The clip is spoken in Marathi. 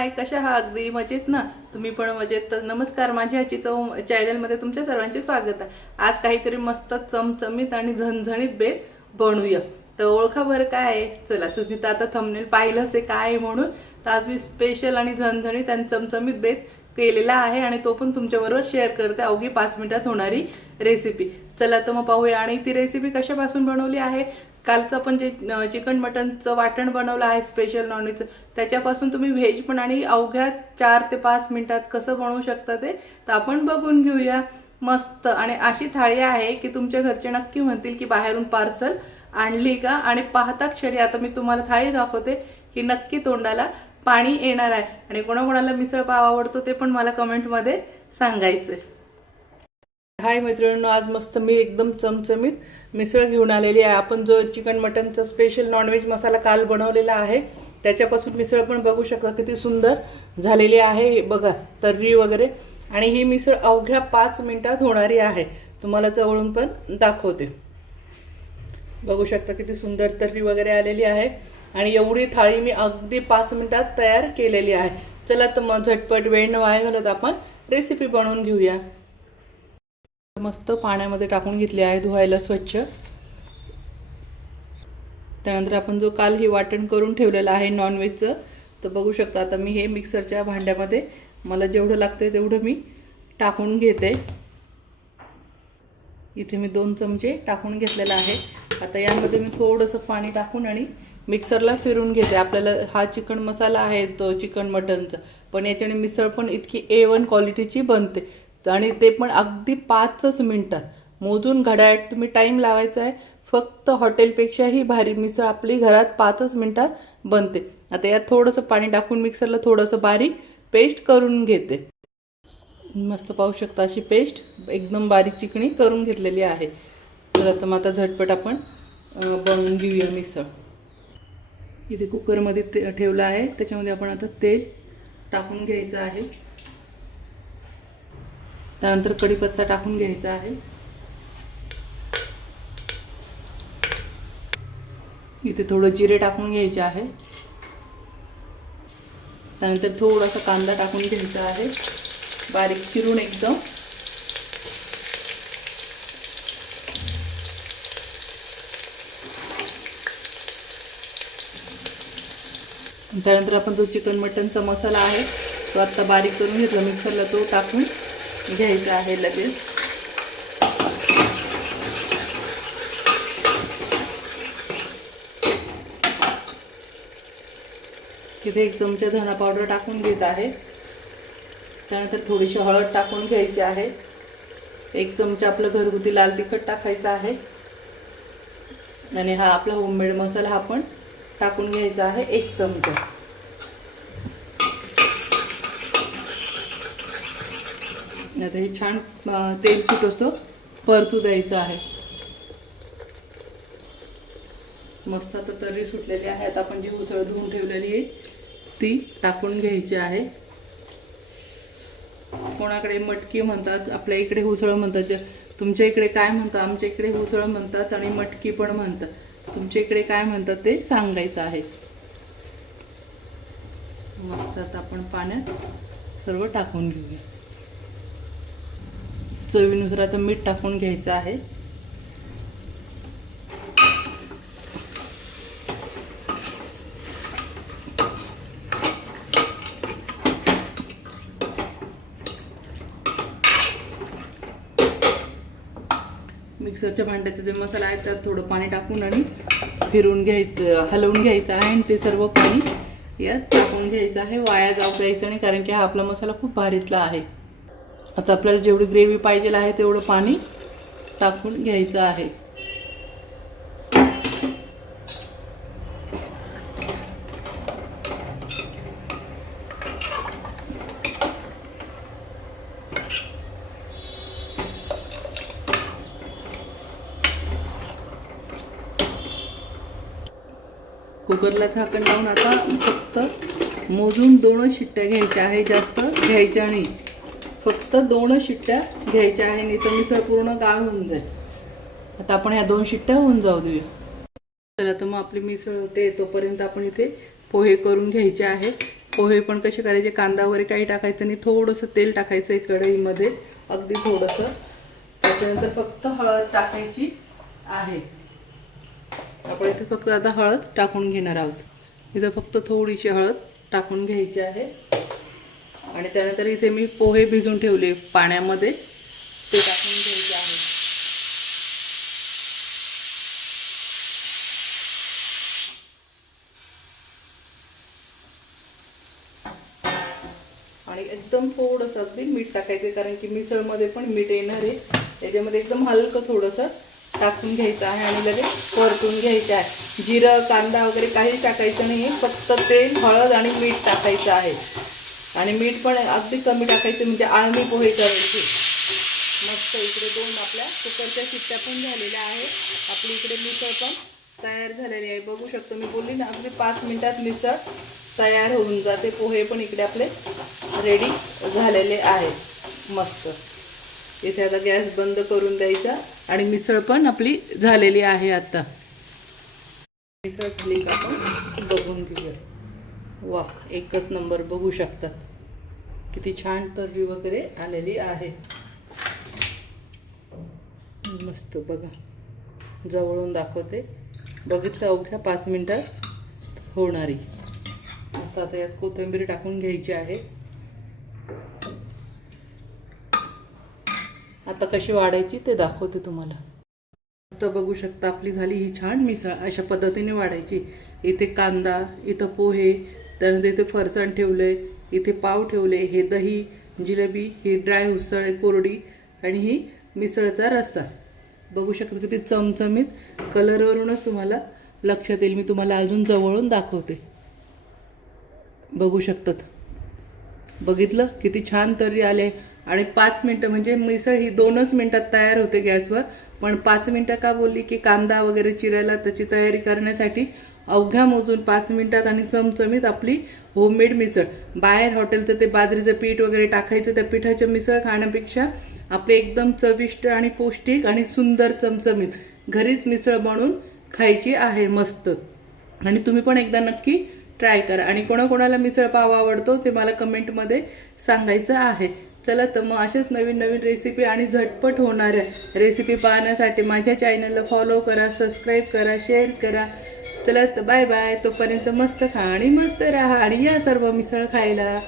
हाय, कशा आहात? अगदी मजेत ना? तुम्ही पण मजेत? तर नमस्कार, माझ्या आजची चव चॅनलमध्ये तुमच्या सर्वांचे स्वागत आहे. आज काहीतरी मस्त चमचमीत आणि झणझणीत बेत बनवूया. तर ओळखा बरं काय आहे? चला, तुम्ही तर आता थंबनेल पाहिलंच आहे काय आहे म्हणून. तर आज मी स्पेशल आणि झणझणीत आणि चमचमीत बेत केलेला आहे आणि तो पण तुमच्याबरोबर शेअर करते. अवघी 5 मिनिटात होणारी रेसिपी. चला तर मग पाहूया. आणि ती रेसिपी कशापासून बनवली आहे? कालचं आपण जे चिकन मटनचं वाटण बनवलं आहे स्पेशल नॉनव्हेजचं, त्याच्यापासून तुम्ही व्हेज पण आणि अवघ्या 4 ते 5 मिनिटात कसं बनवू शकता ते तर आपण बघून घेऊया. मस्त आणि अशी थाळी आहे की तुमच्या घरचे नक्की म्हणतील की बाहेरून पार्सल आणली का. आणि पाहता क्षणी आता मी तुम्हाला थाळी दाखवते की नक्की तोंडाला पाणी येणार आहे. आणि कोणाकोणाला मिसळ पाव आवडतो ते पण मला कमेंटमध्ये सांगायचं. हाय मैत्रिणींनो, आज मस्त मी एकदम चमचमीत मिसळ घेऊन आलेली आहे. आपण जो चिकन मटनचा स्पेशल नॉनव्हेज मसाला काल बनवलेला आहे त्याच्यापासून मिसळ पण बघू शकता किती सुंदर झालेली आहे. बघा तर्री वगैरे. आणि ही मिसळ अवघ्या 5 मिनिटात होणारी आहे. तुम्हाला जवळून पण दाखवते. बघू शकता किती सुंदर तर्री वगैरे आलेली आहे. आणि एवढी थाळी मी अगदी 5 मिनिटात तयार केलेली आहे. चला तर मग झटपट वेळ न वाया घालत आपण रेसिपी बनवून घेऊया. मस्त पाण्यामध्ये टाकून घेतले आहे धुवायला स्वच्छ. त्यानंतर आपण जो काल ही वाटण करून ठेवलेला आहे नॉनव्हेजचं, तर बघू शकता आता मी हे मिक्सरच्या भांड्यामध्ये मला जेवढं लागतं तेवढं मी टाकून घेते. इथे मी 2 चमचे टाकून घेतलेला आहे. आता यामध्ये मी थोडंसं पाणी टाकून आणि मिक्सरला फिरून घेते. आपल्याला हा चिकन मसाला आहे तो चिकन मटनचा, पण याच्याने मिसळ पण इतकी A1 क्वालिटीची बनते. आणि ते पण अगदी 5च मिनिटात. मोजून घड्याळात तुम्ही टाईम लावायचा आहे. फक्त हॉटेलपेक्षाही भारी मिसळ आपली घरात 5च मिनिटात बनते. आता यात थोडंसं पाणी टाकून मिक्सरला थोडंसं बारीक पेस्ट करून घेते. मस्त पाहू शकता अशी पेस्ट एकदम बारीक चिकणी करून घेतलेली आहे. तर आता मग आता झटपट आपण बनवून घेऊया मिसळ. इथे कुकरमध्ये ठेवलं आहे. त्याच्यामध्ये आपण आता तेल टाकून घ्यायचं आहे. त्यानंतर कढीपत्ता टाकून घ्यायचा आहे. इथे थोडं जिरे टाकून घ्यायचे आहे. त्यानंतर थोडासा कांदा टाकून घ्यायचा आहे बारीक चिरून एकदम. त्यानंतर आपण जो चिकन मटनचा मसाला आहे तो आता बारीक करून घेतला मिक्सरला, तो टाकून घ्यायचा आहे लगेच. इथे 1 चमचा धना पावडर टाकून घेत आहे. त्यानंतर थोडीशी हळद टाकून घ्यायची आहे. 1 चमचा आपलं घरगुती लाल तिखट टाकायचं आहे. आणि हा आपला होममेड मसाला हा पण टाकून घ्यायचा आहे 1 चमचा. आता हे छान तेल सुटतो परतू द्यायचं आहे. मस्त आता तर्री सुटलेली आहे. आता आपण जी उसळ धुवून ठेवलेली आहे ती टाकून घ्यायची आहे. कोणाकडे मटकी म्हणतात, आपल्या इकडे उसळ म्हणतात. तुमच्या इकडे काय म्हणतात? आमच्या इकडे उसळ म्हणतात आणि मटकी पण म्हणतात. तुमच्या इकडे काय म्हणतात ते सांगायचं आहे. मस्त आता आपण पाण्यात सर्व टाकून घेऊया. चवीनुसार आता मीठ टाकून घ्यायचं आहे. मिक्सरच्या भांड्याचा जे मसाला आहे त्यात थोडं पाणी टाकून आणि फिरवून घ्यायचं, हलवून घ्यायचं आहे. आणि ते सर्व पाणी यात टाकून घ्यायचं आहे. वाया जाऊ द्यायचं नाही, कारण की हा आपला मसाला खूप भारीतला आहे. आता आपल्याला जेवढी ग्रेव्ही पाहिजे आहे तेवढं पाणी टाकून घ्यायचं आहे. कुकरला झाकण लावून आता फक्त मोजून 2 शिट्ट्या घ्यायच्या आहे. जास्त घ्यायच्या नाही, फक्त 2 शिट्ट्या घ्यायच्या आहे. नाही तर मिसळ पूर्ण गाळ होऊन जाईल. आता आपण ह्या 2 शिट्ट्या होऊन जाऊ देऊया. चला तर मग आपली मिसळ होते तोपर्यंत आपण इथे पोहे करून घ्यायचे आहे. पोहे पण कसे करायचे, कांदा वगैरे काही टाकायचं नाही, थोडंसं तेल टाकायचं आहे कढईमध्ये, अगदी थोडंसं. त्याच्यानंतर फक्त हळद टाकायची आहे. आपण इथे फक्त आता हळद टाकून घेणार आहोत. इथं फक्त थोडीशी हळद टाकून घ्यायची आहे. आणि त्यानंतर इथे मी पोहे भिजून ठेवले पाण्यामध्ये, ते टाकून घ्यायचे आहे. आणि एकदम थोडंसं अगदी मीठ टाकायचं, कारण की मिसळमध्ये पण मीठ येणार आहे. त्याच्यामध्ये एकदम हलकं थोडंसं टाकून घ्यायचं आहे आणि लगेच परतून घ्यायचं आहे. जिरं कांदा वगैरे काही टाकायचं नाही, फक्त तेल हळद आणि मीठ टाकायचं आहे. आणि मीठ पण अगदी कमी टाकायचं, म्हणजे आळणी पोहे करायचे. मस्त इकडे 2 आपल्या कुकरच्या शिट्ट्या पण झालेल्या आहे. आपली इकडे मिसळ पण तयार झालेली आहे. बघू शकतो, मी बोलली ना अगदी 5 मिनिटात मिसळ तयार होऊन जाते. पोहे पण इकडे आपले रेडी झालेले आहेत. मस्त. इथे आता गॅस बंद करून द्यायचा आणि मिसळ पण आपली झालेली आहे. आता मिसळ झाली का आपण बघून घेऊया. वा, एकच नंबर. बघू शकतात किती छान तर्री वगैरे आलेली आहे. मस्त. बघा, जवळून दाखवते. बघितलं, अवघ्या 5 मिनिटात होणारी. मस्त. आता यात कोथिंबीर टाकून घ्यायची आहे. आता कशी वाढायची ते दाखवते तुम्हाला. मस्त. बघू शकता आपली झाली ही छान मिसळ. अशा पद्धतीने वाढायची. इथे कांदा, इथं पोहे, त्यानंतर इथे फरसाण ठेवलंय, इथे पाव ठेवले, हे दही, जिलेबी, ही ड्राय उसळ आहे कोरडी, आणि ही मिसळचा रस्सा. बघू शकता किती चमचमीत. कलरवरूनच तुम्हाला लक्षात येईल. मी तुम्हाला अजून जवळून दाखवते. बघू शकतात. बघितलं किती छान तर्री आले. आणि 5 मिनटं, म्हणजे मिसळ ही 2च मिनटात तयार होते गॅसवर. पण 5 मिनटं का बोलली, की कांदा वगैरे चिरायला त्याची तयारी करण्यासाठी अवघ्या मोजून 5 मिनटात आणि चमचमीत आपली होममेड मिसळ. बाहेर हॉटेलचं ते बाजरीचं पीठ वगैरे टाकायचं, त्या पिठाच्या मिसळ खाण्यापेक्षा आपले एकदम चविष्ट आणि पौष्टिक आणि सुंदर चमचमीत घरीच मिसळ बनवून खायची आहे. मस्त. आणि तुम्ही पण एकदा नक्की ट्राय करा. आणि कोणाकोणाला मिसळ पाव आवडतो ते मला कमेंटमध्ये सांगायचं आहे. चला तर मग अशाच नवीन नवीन रेसिपी आणि झटपट होणाऱ्या रेसिपी पाहण्यासाठी माझ्या चॅनलला फॉलो करा, सबस्क्राईब करा, शेअर करा. चला तर बाय बाय. तोपर्यंत मस्त खा आणि मस्त राहा आणि या सर्व मिसळ खायला.